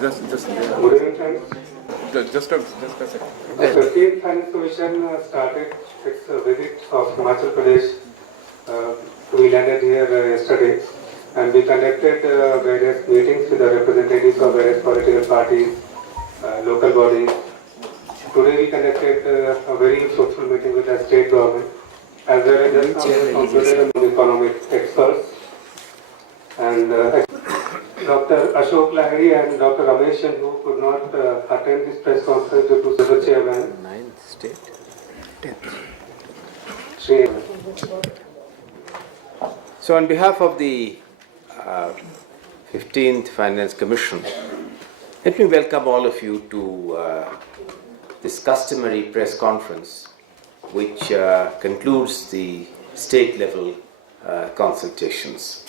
Just Good evening, friends. just a second. The 15th Finace Commission started its visit of Himachal Pradesh. We landed here yesterday, and we conducted various meetings with the representatives of various political parties, local bodies. Today we conducted a very fruitful meeting with the state government, as well as concluded on economic experts. And Dr. Ashok Lahiri and Dr. Rameshan, who could not attend this press conference due to the chairman. 9th state, 10th. So on behalf of the 15th Finance Commission, let me welcome all of you to this customary press conference which concludes the state level consultations.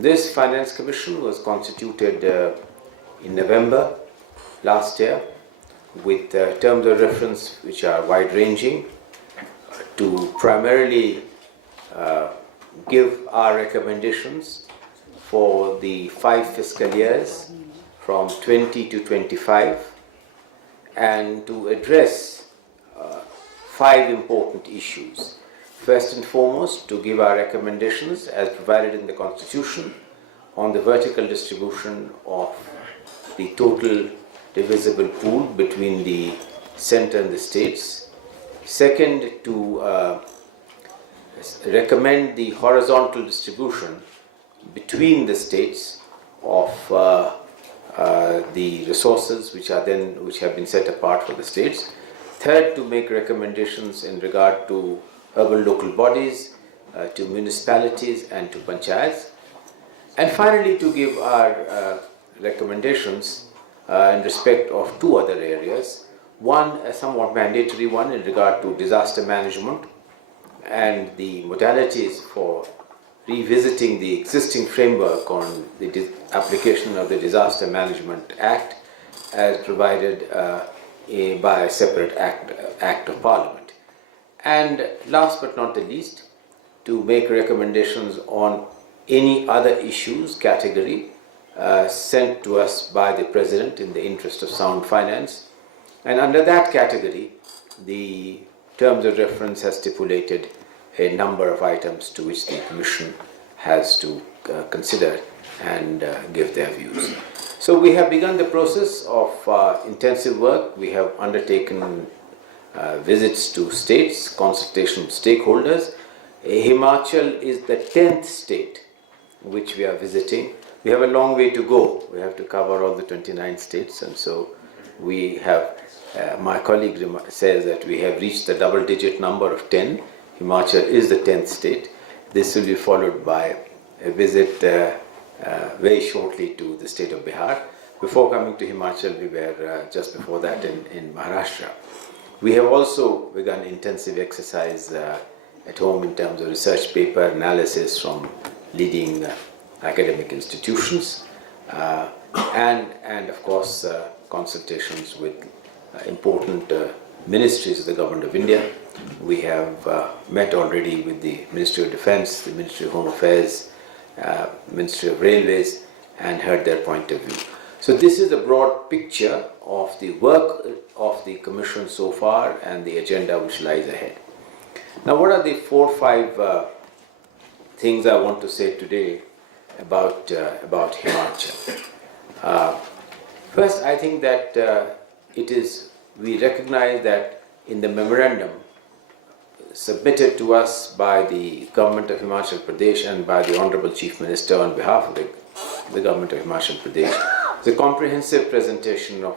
This Finance Commission was constituted in November last year with terms of reference which are wide-ranging to primarily give our recommendations for the 5 fiscal years from 20 to 25 and to address 5 important issues. First and foremost, to give our recommendations as provided in the Constitution on the vertical distribution of the total divisible pool between the centre and the states. Second, to recommend the horizontal distribution between the states of the resources which have been set apart for the states. Third, to make recommendations in regard to urban local bodies, to municipalities and to panchayats. And finally, to give our recommendations in respect of 2 other areas. One, a somewhat mandatory one in regard to disaster management and the modalities for revisiting the existing framework on the application of the Disaster Management Act as provided by a separate act of Parliament. And last but not the least, to make recommendations on any other issues category sent to us by the President in the interest of sound finance. And under that category, the terms of reference has stipulated a number of items to which the Commission has to consider and give their views. So we have begun the process of intensive work. We have undertaken visits to states, consultation with stakeholders. Himachal is the 10th state which we are visiting. We have a long way to go. We have to cover all the 29 states, and so we have, my colleague says that we have reached the double-digit number of 10. Himachal is the 10th state. This will be followed by a visit very shortly to the state of Bihar. Before coming to Himachal, we were just before that in Maharashtra. We have also begun intensive exercise at home in terms of research paper analysis from leading academic institutions and of course consultations with important ministries of the Government of India. We have met already with the Ministry of Defence, the Ministry of Home Affairs, Ministry of Railways, and heard their point of view. So this is a broad picture of the work of the Commission so far and the agenda which lies ahead. Now, what are the 4 or 5 things I want to say today about Himachal? First, I think that we recognize that in the memorandum submitted to us by the Government of Himachal Pradesh and by the Honorable Chief Minister on behalf of the Government of Himachal Pradesh, it's a comprehensive presentation of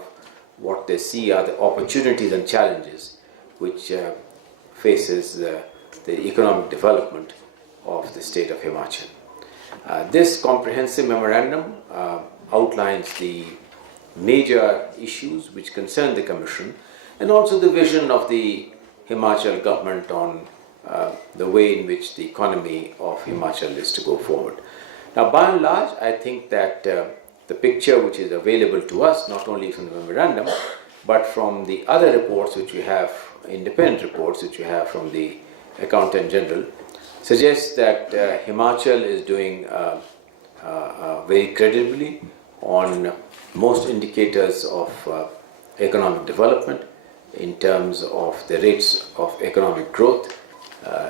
what they see are the opportunities and challenges which faces the economic development of the state of Himachal. This comprehensive memorandum outlines the major issues which concern the Commission and also the vision of the Himachal government on the way in which the economy of Himachal is to go forward. Now, by and large, I think that the picture which is available to us, not only from the memorandum, but from the other reports which we have, independent reports which we have from the Accountant General, suggests that Himachal is doing very credibly on most indicators of economic development, in terms of the rates of economic growth,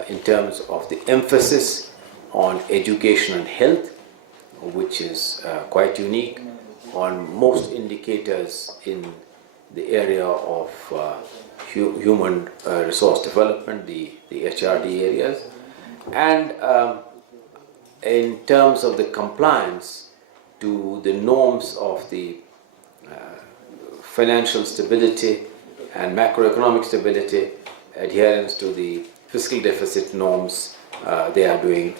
in terms of the emphasis on education and health, which is quite unique, on most indicators in the area of human resource development, the HRD areas, and in terms of the compliance to the norms of the financial stability and macroeconomic stability, adherence to the fiscal deficit norms, they are doing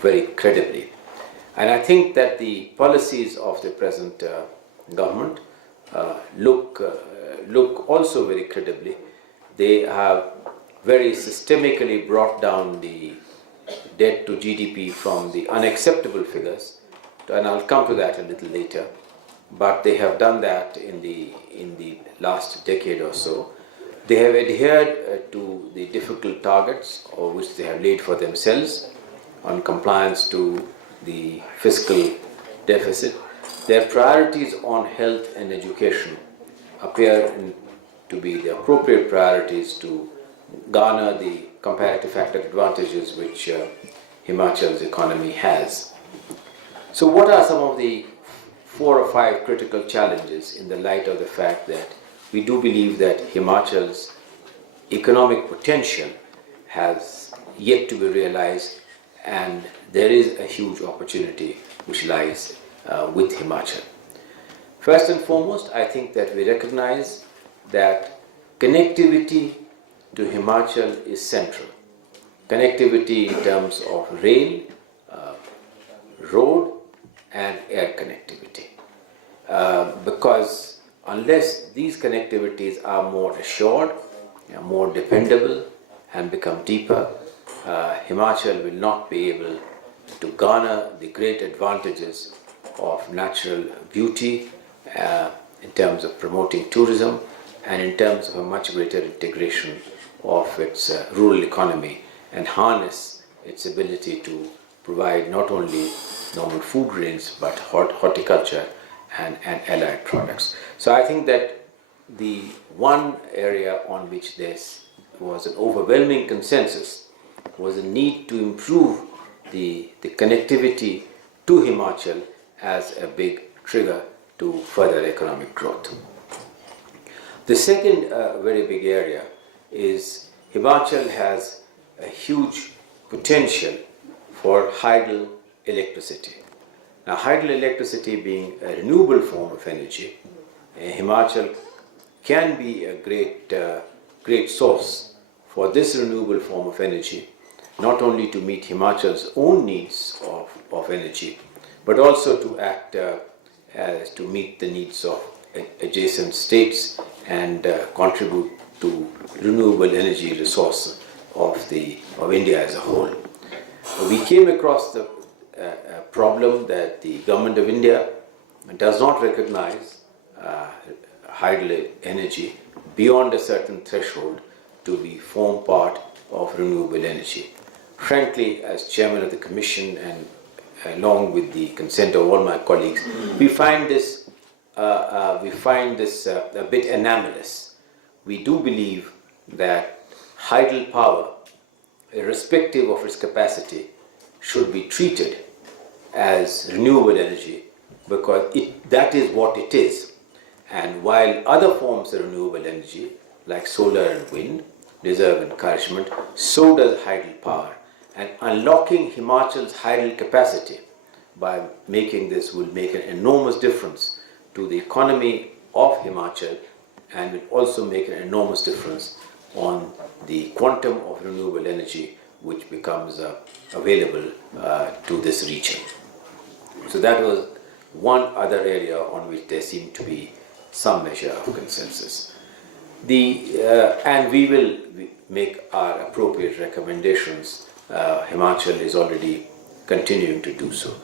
very credibly. And I think that the policies of the present government look also very credibly. They have very systemically brought down the debt to GDP from the unacceptable figures, and I'll come to that a little later, but they have done that in the last decade or so. They have adhered to the difficult targets which they have laid for themselves on compliance to the fiscal deficit. Their priorities on health and education appear to be the appropriate priorities to garner the comparative factor advantages which Himachal's economy has. So what are some of the 4 or 5 critical challenges in the light of the fact that we do believe that Himachal's economic potential has yet to be realized, and there is a huge opportunity which lies with Himachal. First and foremost, I think that we recognize that connectivity to Himachal is central. Connectivity in terms of rail, road and air connectivity. Because unless these connectivities are more assured, more dependable and become deeper, Himachal will not be able to garner the great advantages of natural beauty in terms of promoting tourism and in terms of a much greater integration of its rural economy and harness its ability to provide not only normal food grains but horticulture and allied products. So I think that the one area on which there was an overwhelming consensus was the need to improve the connectivity to Himachal as a big trigger to further economic growth. The second very big area is Himachal has a huge potential for hydel electricity. Now, hydel electricity being a renewable form of energy, Himachal can be a great source for this renewable form of energy, not only to meet Himachal's own needs of energy, but also to act as to meet the needs of adjacent states and contribute to renewable energy resource of India as a whole. We came across the problem that the government of India does not recognize hydel energy beyond a certain threshold to form part of renewable energy. Frankly, as chairman of the commission and along with the consent of all my colleagues, we find this a bit anomalous. We do believe that hydel power, irrespective of its capacity, should be treated as renewable energy because that is what it is. And while other forms of renewable energy, like solar and wind, deserve encouragement, so does hydel power. And unlocking Himachal's hydel capacity by making this will make an enormous difference to the economy of Himachal and will also make an enormous difference on the quantum of renewable energy which becomes available to this region. So that was one other area on which there seemed to be some measure of consensus. And we will make our appropriate recommendations. Himachal is already continuing to do so.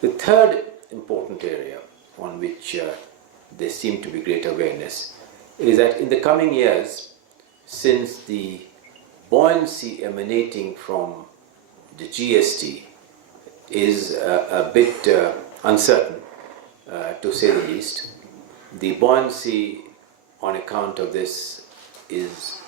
The third important area on which there seemed to be great awareness is that in the coming years, since the buoyancy emanating from the GST is a bit uncertain, to say the least. The buoyancy on account of this is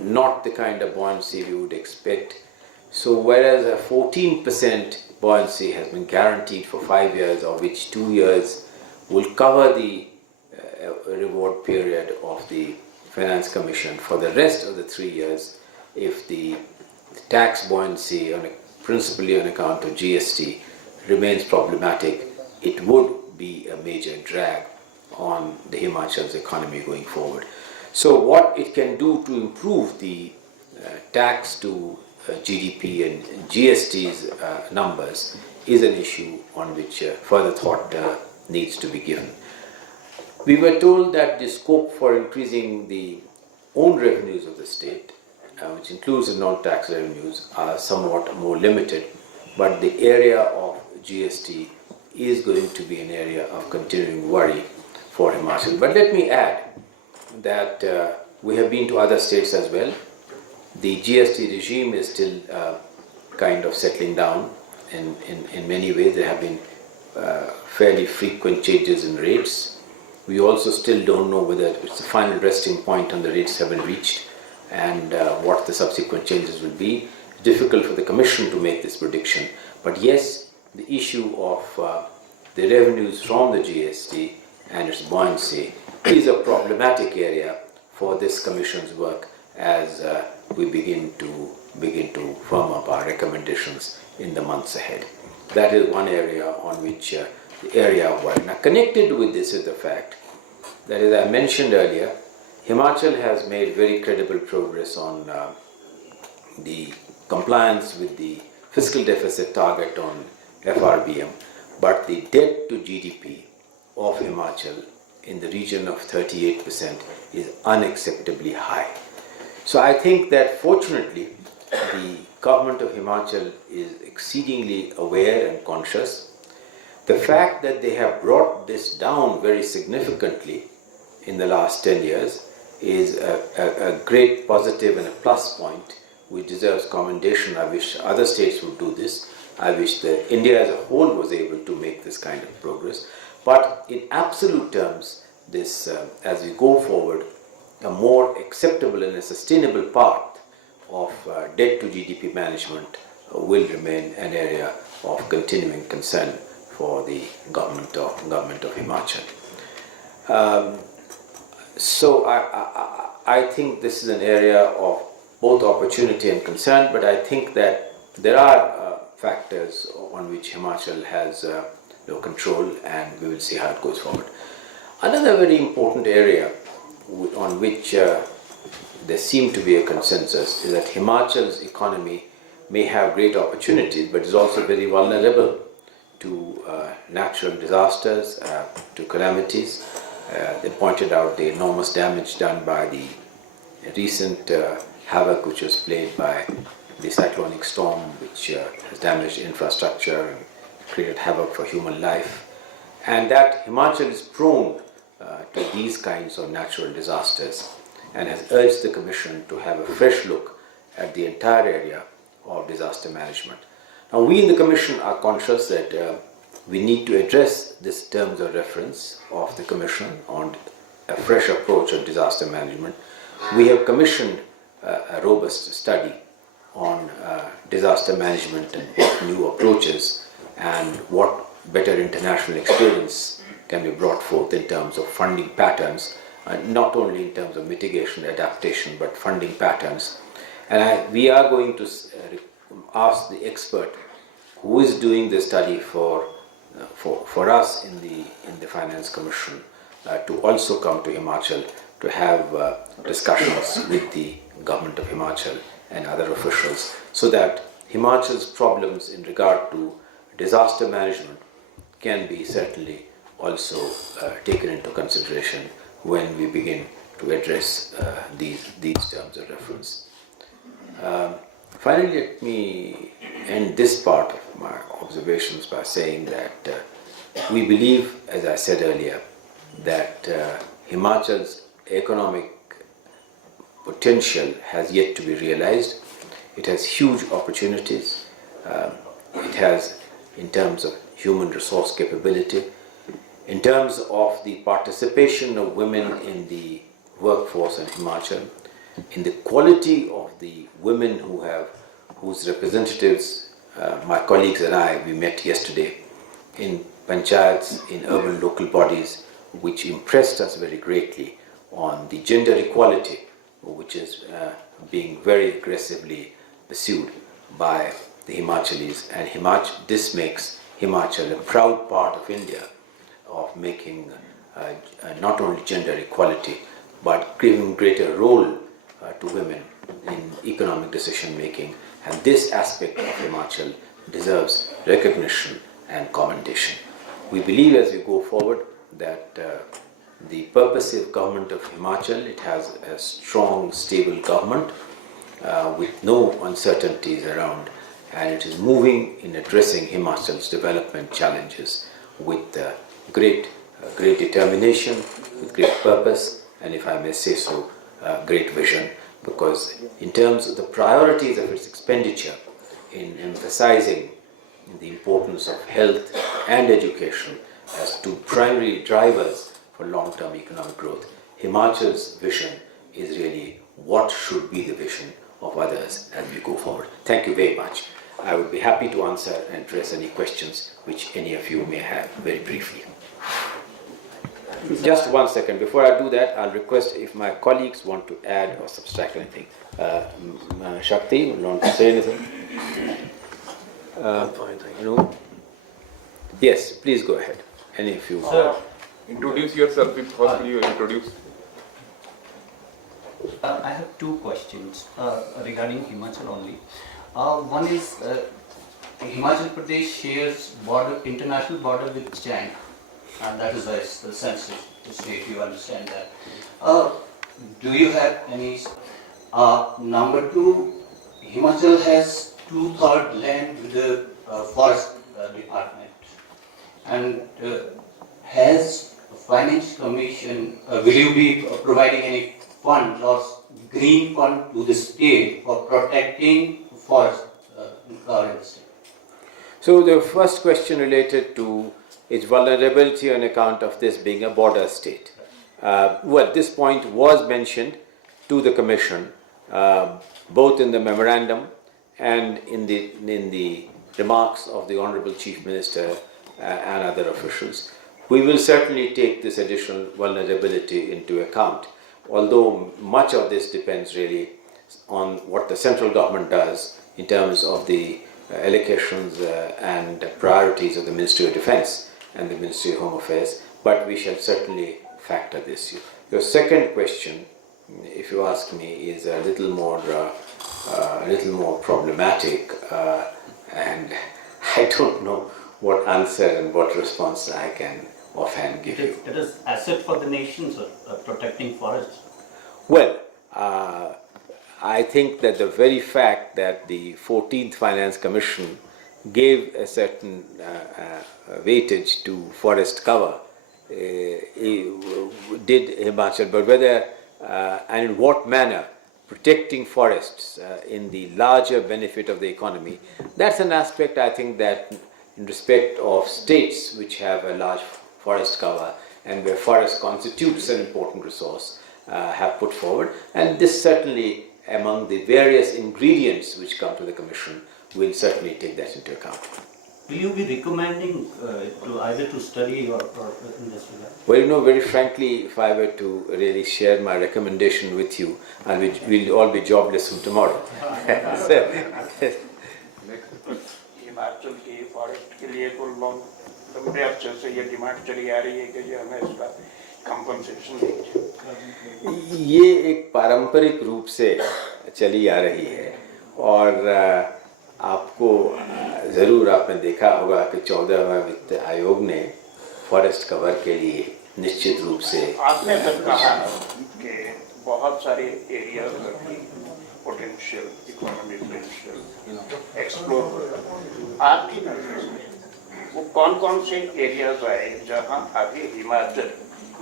not the kind of buoyancy we would expect. So whereas a 14% buoyancy has been guaranteed for 5 years, of which 2 years will cover the reward period of the Finance Commission, for the rest of the 3 years, if the tax buoyancy principally on account of GST remains problematic, it would be a major drag on the Himachal's economy going forward. So what it can do to improve the tax to GDP and GST's numbers is an issue on which further thought needs to be given. We were told that the scope for increasing the own revenues of the state, which includes the non-tax revenues, are somewhat more limited, but the area of GST is going to be an area of continuing worry for Himachal. But let me add that we have been to other states as well. The GST regime is still kind of settling down in many ways. There have been fairly frequent changes in rates. We also still don't know whether it's the final resting point on the rates have been reached and what the subsequent changes will be. It's difficult for the Commission to make this prediction. But yes, the issue of the revenues from the GST and its buoyancy is a problematic area for this Commission's work as we begin to firm up our recommendations in the months ahead. That is one area on which the area of work. Now, connected with this is the fact that, as I mentioned earlier, Himachal has made very credible progress on the compliance with the fiscal deficit target on FRBM, but the debt to GDP of Himachal in the region of 38% is unacceptably high. So I think that fortunately the government of Himachal is exceedingly aware and conscious. The fact that they have brought this down very significantly in the last 10 years is a great positive and a plus point which deserves commendation. I wish other states would do this. I wish that India as a whole was able to make this kind of progress. But in absolute terms, this, as we go forward, a more acceptable and a sustainable path of debt to GDP management will remain an area of continuing concern for the government of Himachal. So I think this is an area of both opportunity and concern, but I think that there are factors on which Himachal has no control, and we will see how it goes forward. Another very important area on which there seems to be a consensus is that Himachal's economy may have great opportunities, but is also very vulnerable to natural disasters, to calamities. They pointed out the enormous damage done by the recent havoc which was played by the cyclonic storm, which has damaged infrastructure and created havoc for human life, and that Himachal is prone to these kinds of natural disasters, and has urged the Commission to have a fresh look at the entire area of disaster management. Now, we in the Commission are conscious that we need to address this terms of reference of the Commission on a fresh approach of disaster management. We have commissioned a robust study on disaster management and what new approaches and what better international experience can be brought forth in terms of funding patterns, not only in terms of mitigation, adaptation, but funding patterns. And we are going to ask the expert who is doing the study for us in the Finance Commission to also come to Himachal to have discussions with the government of Himachal and other officials, so that Himachal's problems in regard to disaster management can be certainly also taken into consideration when we begin to address these terms of reference. Finally, let me end this part of my observations by saying that we believe, as I said earlier, that Himachal's economic potential has yet to be realized. It has huge opportunities. It has, in terms of human resource capability, In terms of the participation of women in the workforce in Himachal, in the quality of the women whose representatives, my colleagues and I, we met yesterday in panchayats, in urban local bodies, which impressed us very greatly on the gender equality, which is being very aggressively pursued by the Himachalis. And this makes Himachal a proud part of India, of making not only gender equality, but giving greater role to women in economic decision making. And this aspect of Himachal deserves recognition and commendation. We believe as we go forward that the purposive government of Himachal, it has a strong, stable government with no uncertainties around, and it is moving in addressing Himachal's development challenges with great determination, with great purpose, and if I may say so, great vision, because in terms of the priorities of its expenditure, in emphasizing the importance of health and education as two primary drivers for long-term economic growth, Himachal's vision is really what should be the vision of others as we go forward. Thank you very much. I would be happy to answer and address any questions which any of you may have very briefly. Just 1 second. Before I do that, I'll request if my colleagues want to add or subtract anything. Shakti, would you want to say anything? No? Yes, please go ahead. Any of you? Sir, introduce yourself. If possibly you introduce. I have two questions regarding Himachal only. One is Himachal Pradesh shares international border with China, and that is why it's the sensitive state. You understand that? Do you have any? Number two, Himachal has 2/3 land with the forest department, and has Finance Commission, will you be providing any funds or green fund to the state for protecting forest in the state? So the first question related to its vulnerability on account of this being a border state. Well, this point was mentioned to the Commission, both in the memorandum and in the remarks of the Honourable Chief Minister and other officials. We will certainly take this additional vulnerability into account, although much of this depends really on what the central government does in terms of the allocations and priorities of the Ministry of Defence and the Ministry of Home Affairs, but we shall certainly factor this. Your second question, if you ask me, is a little more problematic, and I don't know what answer and what response I can offhand give you. It is asset for the nation, sir, protecting forests. Well, I think that the very fact that the 14th Finance Commission gave a certain weightage to forest cover did Himachal, but whether and in what manner protecting forests in the larger benefit of the economy, that's an aspect I think that in respect of states which have a large forest cover and where forest constitutes an important resource have put forward, and this certainly among the various ingredients which come to the Commission will certainly take that into account. Will you be recommending to either to study or in this regard? Well, you know, very frankly, if I were to really share my recommendation with you, and we'll all be jobless from tomorrow. Himachal की forest के लिए तो लंबे अरसे से ये demand चली आ रही है कि ये हमें इसका कंपनसेशन दीजिए। ये एक पारंपरिक रूप से चली आ रही है, और आपको ज़रूर आपने देखा होगा कि 14वां वित्त आयोग ने फॉरेस्ट कवर के लिए निश्चित रूप से आपने तब कहा कि बहुत सारे एरियाज की पोटेंशियल इकोनॉमिक पोटेंशियल एक्सप्लोर होगा। आपकी नजर में वो कौन-कौन से एरियाज आए जहां अभी हिमाचल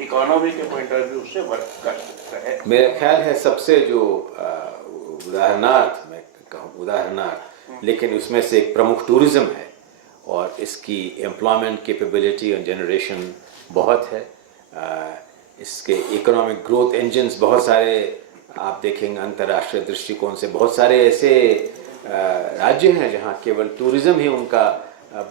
इकोनॉमी के पॉइंट ऑफ व्यू से वर्क कर सकता है? मेरा ख्याल है सबसे जो उदाहरणार्थ, मैं कहूँ उदाहरणार्थ, लेकिन उसमें से एक प्रमुख टूरिज्म है, और इसकी एम्प्लॉयमेंट कैपेबिलिटी और जनरेशन बहुत है। इसके इकोनॉमिक ग्रोथ इंजन्स बहुत सारे आप देखेंगे अंतर्राष्ट्रीय दृष्टिकोण से, बहुत सारे ऐसे राज्य हैं जहाँ केवल टूरिज़्म ही उनका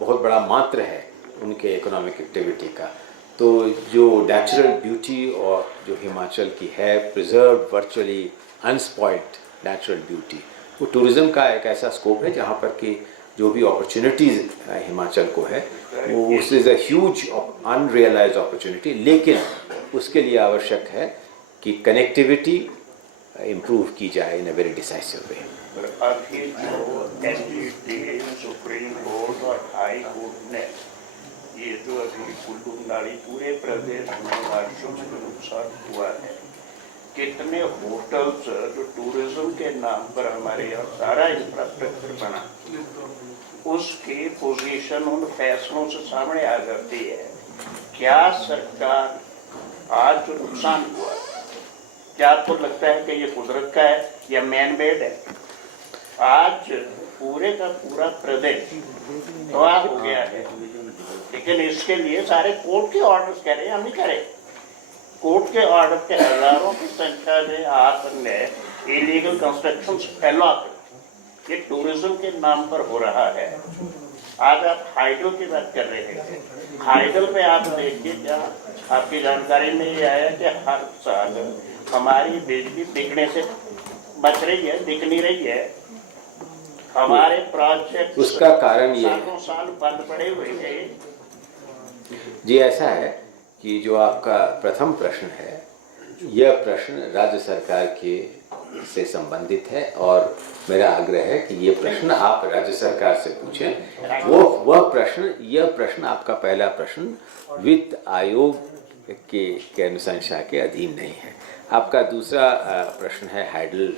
बहुत बड़ा मात्र है उनके इकोनॉमिक एक्टिविटी का। तो जो नेचुरल ब्यूटी और जो हिमाचल की है preserve virtually unspoiled natural beauty, वो टूरिज़्म का एक ऐसा स्कोप है जहाँ पर कि जो भी अपॉर्चुनिटीज़ हिमाचल को है वो उस is a huge unrealised opportunity, लेकिन उसके लिए आवश्यक है कि कनेक्टिविटी इम्प्रूव की जाए इन अ वेरी डिसाइसिव वे। अभी जो एनजीटी, सुप्रीम कोर्ट और हाई कोर्ट ने ये जो अभी कुल्लू मनाली पूरे प्रदेश में बारिशों से नुकसान हुआ है, कितने होटल्स जो टूरिज्म के नाम पर हमारे यहाँ सारा इंफ्रास्ट्रक्चर बना, उसकी पोजीशन उन फैसलों से सामने आ जाती है। क्या सरकार आज जो नुकसान हुआ, क्या आपको लगता है कि ये कुदरत का है या मैन मेड है? आज पूरे का पूरा प्रदेश तबाह हो गया है, लेकिन इसके लिए सारे कोर्ट के ऑर्डर्स कह रहे हैं, हम नहीं करें। कोर्ट के ऑर्डर के हजारों की संख्या में आपने इलीगल कंस्ट्रक्शन फैला कर ये टूरिज्म के नाम पर हो रहा है। आज आप हाइडल की बात कर रहे हैं, हाइडल में आप देखिए, क्या आपकी जानकारी में ये आया कि हर साल हमारी बिजली बिकने से बच रही है, बिक नहीं रही है। हमारे प्रोजेक्ट उसका कारण ये सालों साल बंद पड़े हुए हैं। जी, ऐसा है कि जो आपका प्रथम प्रश्न है, यह प्रश्न राज्य सरकार के से संबंधित है और मेरा आग्रह है कि ये प्रश्न आप राज्य सरकार से पूछें। यह प्रश्न आपका पहला प्रश्न वित्त आयोग के अनुशंसा के अधीन नहीं है। आपका दूसरा प्रश्न है हाइडल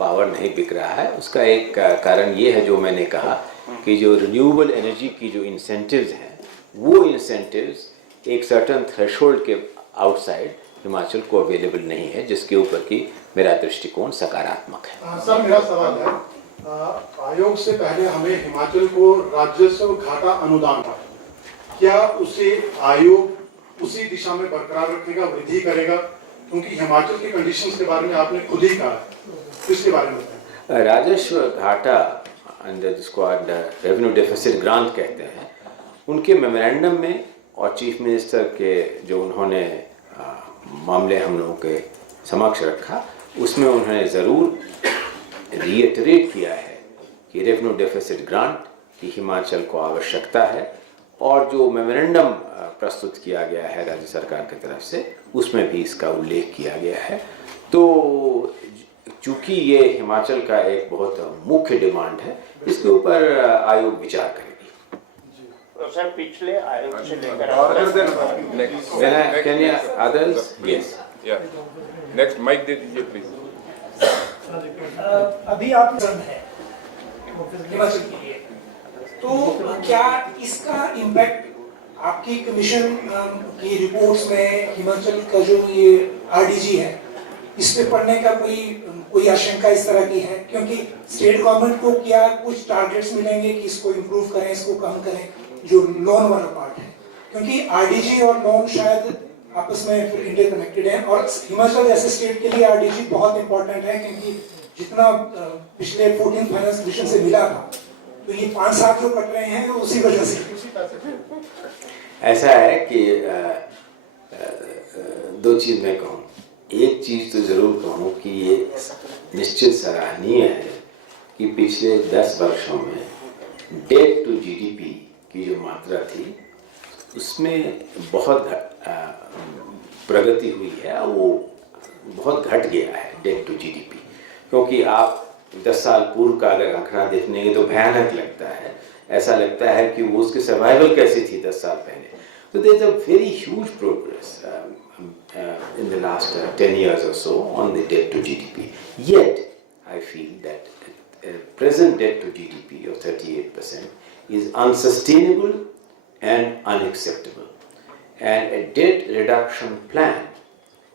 पावर नहीं बिक रहा है, उसका एक कारण ये है जो मैंने कहा कि जो रिन्यूएबल एनर्जी की जो इंसेंटिव्स हैं, वो इंसेंटिव्स एक सर्टन थ्रेशोल्ड के आउटसाइड हिमाचल को अवेलेबल नहीं है, जिसके ऊपर की मेरा दृष्टिकोण सकारात्मक है। सर, मेरा सवाल है, आयोग से पहले हमें हिमाचल को राजस्व घाटा अनुदान था, क्या उसे आयोग उसी दिशा में बरकरार रखेगा, वृद्धि करेगा? क्योंकि हिमाचल की कंडीशंस के बारे में आपने खुद ही कहा, इसके बारे में बताएं। राजस्व घाटा जिसको रेवेन्यू डेफिसिट ग्रांट कहते हैं, उनके मेमोरेंडम में और चीफ मिनिस्टर के जो उन्होंने मामले हम लोगों के समक्ष रखा, उसमें उन्होंने ज़रूर रिएटरेट किया है कि रेवेन्यू डेफिसिट ग्रांट की हिमाचल को आवश्यकता है, और जो मेमोरेंडम प्रस्तुत किया गया है राज्य सरकार की तरफ से, उसमें भी इसका उल्लेख किया गया है। तो चूंकि ये हिमाचल का एक बहुत मुख्य डिमांड है, इसके ऊपर आयोग विचार करेगी। तो सर, पिछले आयोग से लेकर नेक्स्ट माइक दे दीजिए प्लीज। अभी आप है हिमाचल के लिए, तो क्या इसका इम्पैक्ट आपकी कमीशन की रिपोर्ट्स में हिमाचल का जो ये आरडीजी है, इस पे पढ़ने का कोई आशंका इस तरह की है? क्योंकि स्टेट गवर्नमेंट को क्या कुछ टारगेट्स मिलेंगे कि इसको इम्प्रूव करें, इसको कम करें, जो लोन वाला पार्ट है? क्योंकि आरडीजी और लोन शायद आपस में फिर इंटरकनेक्टेड है, और हिमाचल जैसे स्टेट के लिए आरडीजी बहुत इंपॉर्टेंट है, क्योंकि जितना पिछले 14 फाइनेंस मिशन से मिला था, तो ये 5 साल जो कट रहे हैं, तो उसी वजह से। ऐसा है कि दो चीज़ मैं कहूँ। एक चीज़ तो ज़रूर कहूँ कि ये निश्चित सराहनीय है कि पिछले 10 वर्षों में डेट टू जीडीपी की जो मात्रा थी, उसमें बहुत प्रगति हुई है, वो बहुत घट गया है डेट टू जीडीपी। क्योंकि आप 10 साल पूर्व का अगर आंकड़ा देखने तो भयानक लगता है, ऐसा लगता है कि वो उसकी सर्वाइवल कैसी थी 10 साल पहले। तो there is a very huge progress in the last 10 years or so on the debt to GDP. Yet, I feel that present debt to GDP of 38% is unsustainable and unacceptable. And a debt reduction plan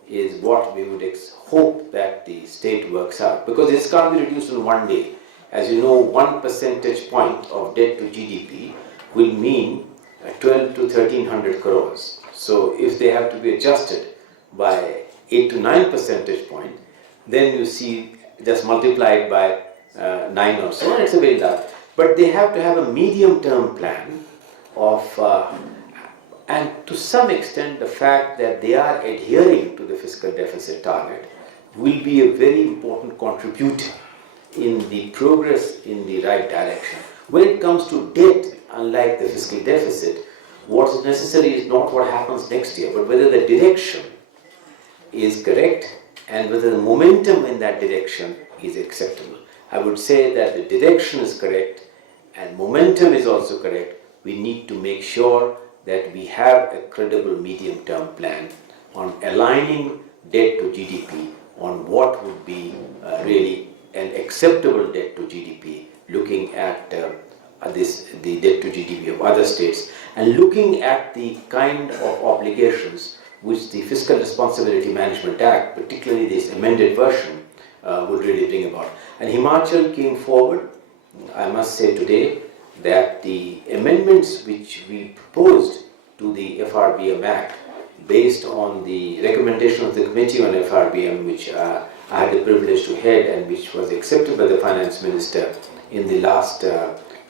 is what we would hope that the state works out, because this can't be reduced in one day. As you know, 1 percentage point of debt to GDP will mean 12 to 1300 crores. So if they have to be adjusted by 8 to 9 percentage point, then you see just multiplied by 9 or so, it's a very large. But they have to have a medium-term plan of, and to some extent the fact that they are adhering to the fiscal deficit target will be a very important contributor in the progress in the right direction. When it comes to debt, unlike the fiscal deficit, what is necessary is not what happens next year, but whether the direction is correct and whether the momentum in that direction is acceptable. I would say that the direction is correct and momentum is also correct. We need to make sure that we have a credible medium-term plan on aligning debt to GDP on what would be really an acceptable debt to GDP, looking at the debt to GDP of other states, and looking at the kind of obligations which the Fiscal Responsibility Management Act, particularly this amended version, would really bring about. And Himachal came forward, I must say today, that the amendments which we proposed to the FRBM Act, based on the recommendation of the Committee on FRBM, which I had the privilege to head and which was accepted by the Finance Minister in the last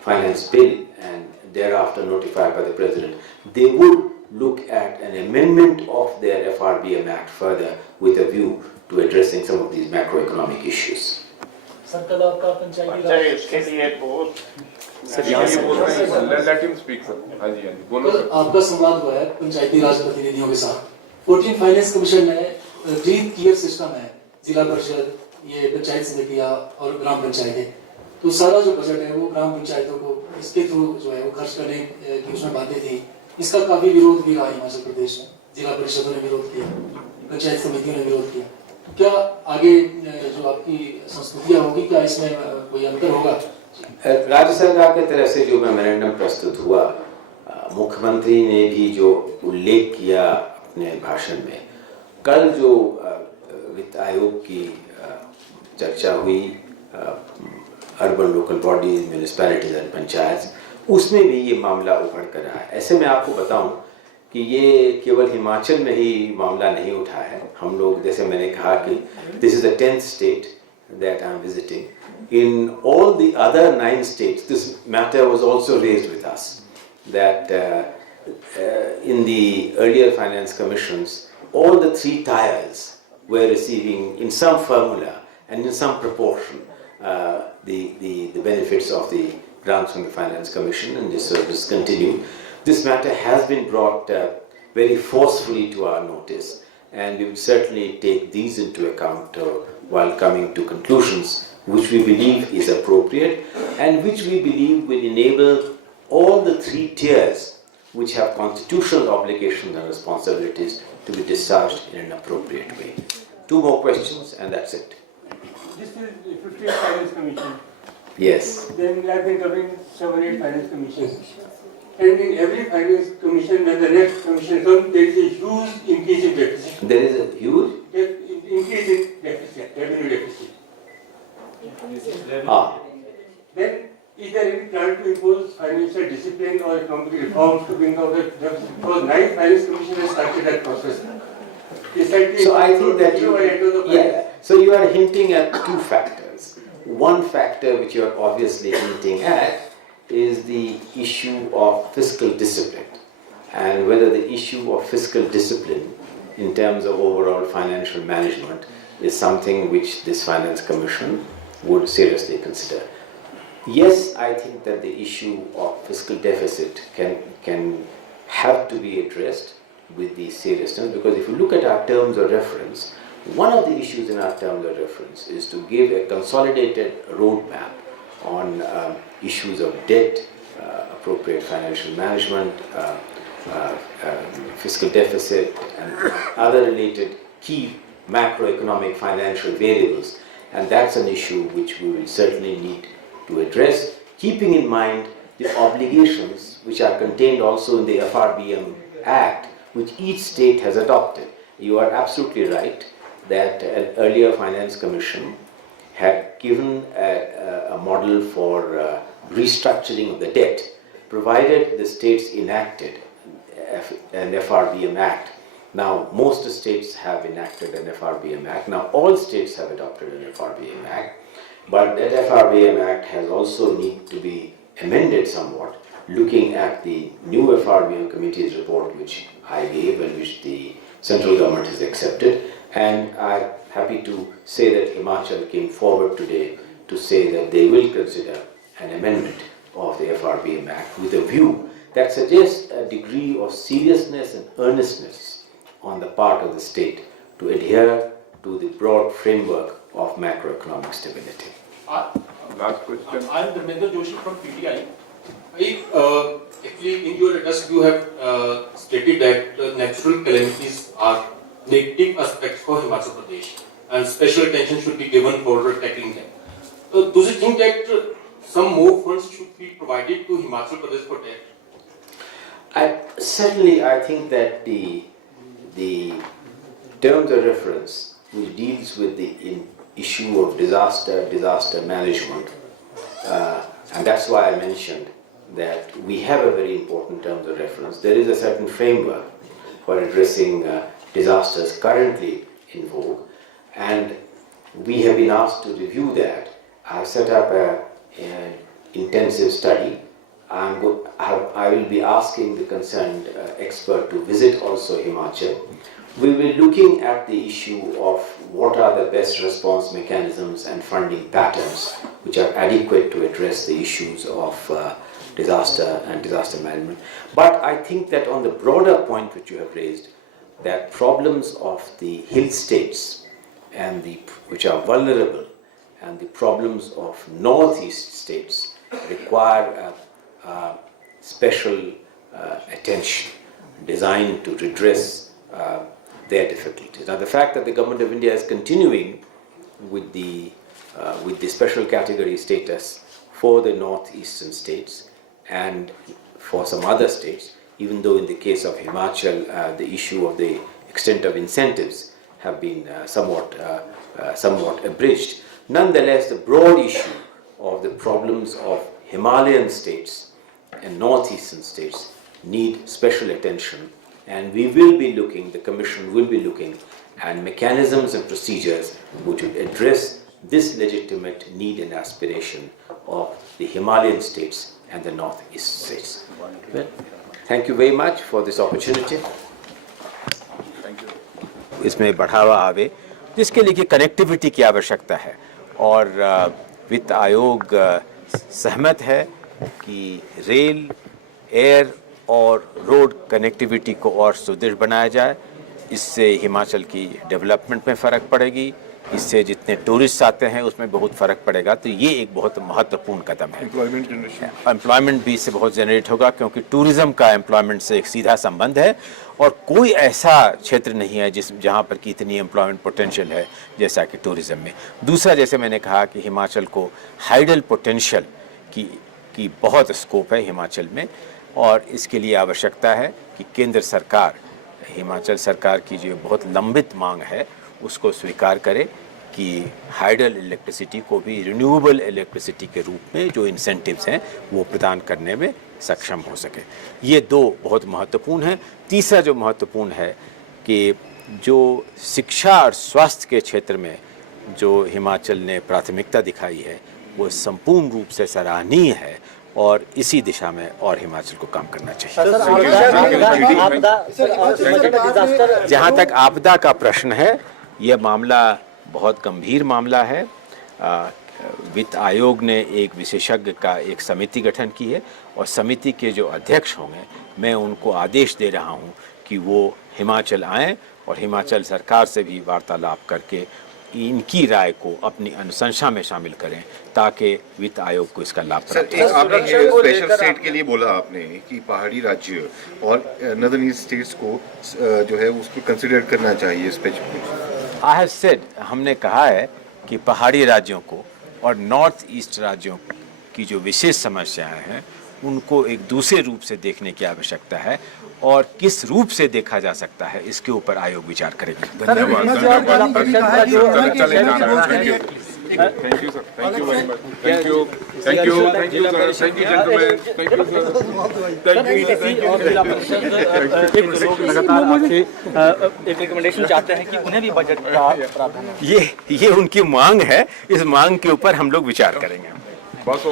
Finance Bill and thereafter notified by the President, they would look at an amendment of their FRBM Act further with a view to addressing some of these macroeconomic issues. Sir इसके लिए बहुत let him speak sir. हाँ जी बोलो sir. आपका संवाद हुआ है पंचायती राज प्रतिनिधियों के साथ. 14 फाइनेंस कमीशन ने 3 tier सिस्टम है, जिला परिषद, ये पंचायत समितियां और ग्राम पंचायतें. तो सारा जो बजट है वो ग्राम पंचायतों को इसके थ्रू जो है वो खर्च करने की उसमें बातें थी. इसका काफी विरोध भी रहा हिमाचल प्रदेश में. जिला परिषदों ने विरोध किया, पंचायत समितियों ने विरोध किया. क्या आगे जो आपकी संस्कृतियां होगी, क्या इसमें कोई अंतर होगा? राज्य सरकार की तरफ से जो मेमोरेंडम प्रस्तुत हुआ, मुख्यमंत्री ने भी जो उल्लेख किया अपने भाषण में, कल जो वित्त आयोग की चर्चा हुई, urban local bodies, municipalities and panchayat, उसमें भी ये मामला उभर कर रहा है. ऐसे में आपको बताऊं कि ये केवल हिमाचल में ही मामला नहीं उठा है. हम लोग, जैसे मैंने कहा कि this is the 10th state that I am visiting. In all the other 9 states, this matter was also raised with us, that in the earlier finance commissions, all the 3 tiers were receiving in some formula and in some proportion the benefits of the grants from the finance commission, and this service continued. This matter has been brought very forcefully to our notice, and we will certainly take these into account while coming to conclusions which we believe is appropriate and which we believe will enable all the 3 tiers which have constitutional obligations and responsibilities to be discharged in an appropriate way. 2 more questions and that's it. This is the 15th Finance Commission. Yes. Then we have been covering 7 or 8 Finance Commissions. And in every Finance Commission, when the next Commission comes, there is a huge increase in deficit. There is a huge increase in deficit, revenue deficit. Then, is there any plan to impose financial discipline or economic reforms to bring out the deficit? Because 9 Finance Commission has started that process. So I think that so you are hinting at 2 factors. One factor which you are obviously hinting at is the issue of fiscal discipline, and whether the issue of fiscal discipline in terms of overall financial management is something which this Finance Commission would seriously consider. Yes, I think that the issue of fiscal deficit can have to be addressed with the seriousness, because if you look at our terms of reference, one of the issues in our terms of reference is to give a consolidated roadmap on issues of debt, appropriate financial management, fiscal deficit, and other related key macroeconomic financial variables. And that's an issue which we will certainly need to address, keeping in mind the obligations which are contained also in the FRBM Act, which each state has adopted. You are absolutely right that an earlier Finance Commission had given a model for restructuring of the debt, provided the states enacted an FRBM Act. Now, most states have enacted an FRBM Act. Now, all states have adopted an FRBM Act, but that FRBM Act has also need to be amended somewhat, looking at the new FRBM Committee's report, which I gave and which the central government has accepted. And I'm happy to say that Himachal came forward today to say that they will consider an amendment of the FRBM Act with a view that suggests a degree of seriousness and earnestness on the part of the state to adhere to the broad framework of macroeconomic stability. Last question. I am Dharmendra Joshi from PTI. Actually, in your address, you have stated that natural calamities are negative aspects for Himachal Pradesh, and special attention should be given for tackling them. Do you think that some more funds should be provided to Himachal Pradesh for that? Certainly, I think that the terms of reference which deals with the issue of disaster management, and that's why I mentioned that we have a very important terms of reference. There is a certain framework for addressing disasters currently in vogue, and we have been asked to review that. I have set up an intensive study. I will be asking the concerned expert to visit also Himachal. We will be looking at the issue of what are the best response mechanisms and funding patterns which are adequate to address the issues of disaster and disaster management. But I think that on the broader point which you have raised, that problems of the hill states and which are vulnerable, and the problems of northeast states require special attention designed to redress their difficulties. Now, the fact that the Government of India is continuing with the special category status for the northeastern states and for some other states, even though in the case of Himachal the issue of the extent of incentives have been somewhat abridged. Nonetheless, the broad issue of the problems of Himalayan states and northeastern states need special attention, and we will be looking, the Commission will be looking at mechanisms and procedures which would address this legitimate need and aspiration of the Himalayan states and the northeast states. Well, thank you very much for this opportunity. Thank you. इसमें बढ़ावा आवे, जिसके लिए connectivity की आवश्यकता है, और वित्त आयोग सहमत है कि रेल, एयर और रोड कनेक्टिविटी को और सुदृढ़ बनाया जाए। इससे हिमाचल की डेवलपमेंट में फ़र्क पड़ेगी, इससे जितने टूरिस्ट आते हैं उसमें बहुत फ़र्क पड़ेगा। तो ये एक बहुत महत्वपूर्ण कदम है। एम्प्लॉयमेंट भी इससे बहुत जनरेट होगा, क्योंकि टूरिज़्म का एम्प्लॉयमेंट से एक सीधा संबंध है, और कोई ऐसा क्षेत्र नहीं है जहाँ पर कि इतनी एम्प्लॉयमेंट पोटेंशियल है जैसा कि टूरिज़्म में। दूसरा, जैसे मैंने कहा कि हिमाचल को हाइडल पोटेंशियल की बहुत स्कोप है हिमाचल में, और इसके लिए आवश्यकता है कि केंद्र सरकार हिमाचल सरकार की जो बहुत लंबित मांग है उसको स्वीकार करे कि हाइडल इलेक्ट्रिसिटी को भी रिन्यूएबल इलेक्ट्रिसिटी के रूप में जो इंसेंटिव्स हैं वो प्रदान करने में सक्षम हो सके। ये दो बहुत महत्वपूर्ण हैं। तीसरा जो महत्वपूर्ण है कि जो शिक्षा और स्वास्थ्य के क्षेत्र में जो हिमाचल ने प्राथमिकता दिखाई है वो संपूर्ण रूप से सराहनीय है, और इसी दिशा में और हिमाचल को काम करना चाहिए। जहाँ तक आपदा का प्रश्न है, यह मामला बहुत गंभीर मामला है। वित्त आयोग ने एक विशेषज्ञ का एक समिति गठन की है, और समिति के जो अध्यक्ष होंगे मैं उनको आदेश दे रहा हूँ कि वो हिमाचल आएँ और हिमाचल सरकार से भी वार्तालाप करके इनकी राय को अपनी अनुशंसा में शामिल करें, ताकि वित्त आयोग को इसका लाभ प्राप्त हो। आपने स्पेशल स्टेट के लिए बोला आपने कि पहाड़ी राज्य और नॉर्दर्न ईस्ट स्टेट्स को जो है उसको कंसीडर करना चाहिए स्पेशल। आई हैव सेड, हमने कहा है कि पहाड़ी राज्यों को और नॉर्थ ईस्ट राज्यों की जो विशेष समस्याएं हैं उनको एक दूसरे रूप से देखने की आवश्यकता है, और किस रूप से देखा जा सकता है इसके ऊपर आयोग विचार करेगा। धन्यवाद। Thank you, sir. Thank you very much. Thank you. Thank you. Thank you, sir. Thank you, gentlemen. Thank you, sir. Thank you. लगातार आपसे एक रिकमेंडेशन चाहते हैं कि उन्हें भी बजट का प्रावधान ये उनकी मांग है, इस मांग के ऊपर हम लोग विचार करेंगे। बस हो